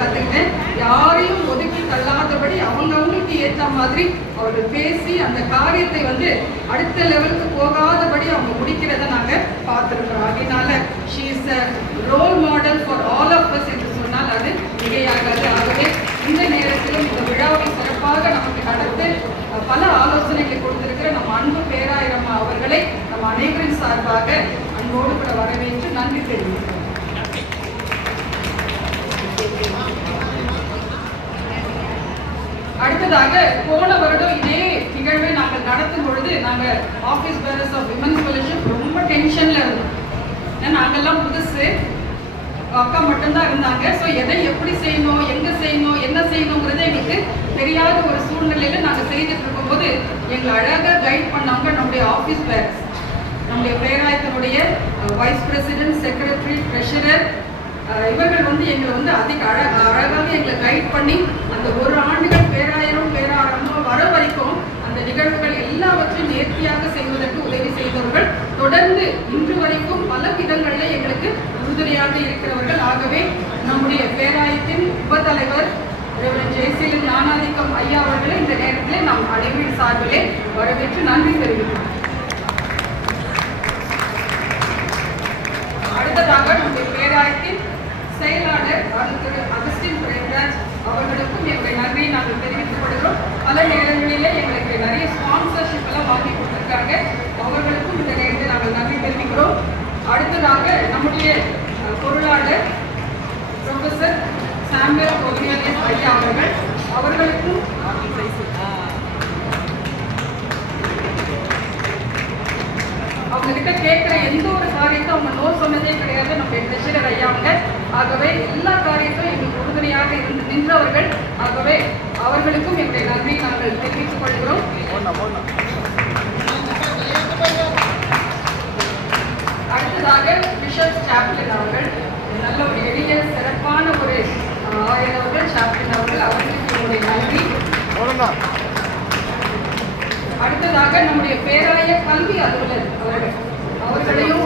கற்றுக்கிட்டேன் யாரையும் ஒதுக்கி தள்ளாதபடி அவங்கவுங்களுக்கு ஏற்ற மாதிரி அவர்கள் பேசி அந்த காரியத்தை வந்து அடுத்த லெவலுக்கு போகாதபடி அவங்க முடிக்கிறத நாங்கள் பார்த்துருக்கிறோம். அதனால she is a role model for all of us என்று சொன்னால் அது மிகையாகாது. ஆகவே இந்த நேரத்திலும் இந்த விழாவை சிறப்பாக நமக்கு நடத்த பல ஆலோசனைகளை கொடுத்திருக்கிற நம்ம அன்பு பேராயிரம்மா அவர்களை நம் அனைவரின் சார்பாக அன்போடு கூட வரவேற்று நன்றி தெரிவிக்கிறோம். அடுத்ததாக போன வருடம் இதே நிகழ்வை நாங்கள் நடத்தும் பொழுது நாங்கள் office bearers of women's fellowship ரொம்ப டென்ஷனில் இருந்தோம். ஏன்னா நாங்கள்லாம் புதுசு. அக்கா மட்டும்தான் இருந்தாங்க. ஸோ எதை எப்படி செய்யணும் எங்கே செய்யணும் என்ன செய்யணுங்கிறது எங்களுக்கு தெரியாத ஒரு சூழ்நிலையில் நாங்கள் செய்துட்டு இருக்கும்போது எங்களை அழகாக கைட் பண்ணாங்க நம்முடைய ஆஃபீஸ் பேரஸ் நம்முடைய பேராயத்தினுடைய வைஸ் பிரசிடென்ட் செக்ரட்டரி ட்ரெஷரர் இவர்கள் வந்து எங்களை வந்து அதிக அழ அழகாக எங்களை கைட் பண்ணி அந்த ஒரு ஆண்டுகள் தொடர்ந்து இன்று வரைக்கும் பல விதங்களில் எங்களுக்கு உறுதுணையாக இருக்கிறவர்கள். ஆகவே நம்முடைய பேராயத்தின் உபத்தலைவர் ஜெயசீலன் ஞானாதிக்கம் ஐயா அவர்களை இந்த நேரத்தில் நாம் அனைவரின் சார்பிலே வரவேற்று நன்றி தெரிவிக்கிறோம். அடுத்ததாக நம்முடைய பேராயத்தின் செயலாளர் திரு அகஸ்டின் பிரேம்ராஜ் அவர்களுக்கும் எங்களுடைய நன்றியை நாங்கள் தெரிவித்துக் கொள்கிறோம். பல நேரங்களிலே எங்களுக்கு நிறைய ஸ்பான்சர்ஷிப் எல்லாம் வாங்கி கொடுத்திருக்காங்க. அவர்களுக்கும் இந்த நன்றி தெரிவிக்கிறோம் அடுத்ததாக நம்முடைய பொருளாளர் ப்ரொஃபசர் சாமுவேல் கோவியாலியஸ் ஐயா அவர்கள் அவர்களுக்கும் அவங்க கிட்ட கேட்கிற எந்த ஒரு காரியத்தையும் அவங்க நோ சொன்னதே கிடையாது. நம்ம ட்ரெஷரர் ஐயாவுங்க ஆகவே எல்லா காரியத்தையும் எங்களுக்கு உறுதுணையாக இருந்து நின்றவர்கள். ஆகவே அவர்களுக்கும் எங்களுடைய நன்றி நாங்கள் தெரிவித்துக் கொள்கிறோம் அடுத்ததாக பிஷப் சாப்ளின் அவர்கள் நல்ல ஒரு எளிய சிறப்பான ஒரு அஹ், ஆயர் அவர்கள் சாப்ளின் அவர்கள் அவர்களுக்கு என்னுடைய நன்றி அடுத்ததாக நம்முடைய பேராய கல்வி அலுவலர் அவர்கள். அவர்களையும்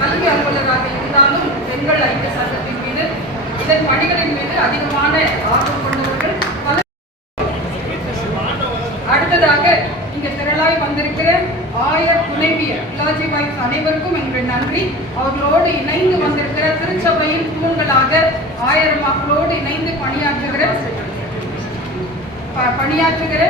கல்வி அலுவலராக இருந்தாலும் பெண்கள் ஐக்கிய சங்கத்தின் மீது இதன் பணிகளின் மீது அதிகமான ஆர்வம் கொண்டவர்கள் அடுத்ததாக இங்க திரளாய் வந்திருக்கிற ஆயர் துணைவியர் வைஃப் அனைவருக்கும் எங்களுடைய நன்றி. அவர்களோடு இணைந்து வந்திருக்கிற திருச்சபையின் தூண்களாக ஆயிரம் மக்களோடு இணைந்து பணியாற்றுகிற ப- பணியாற்றுகிற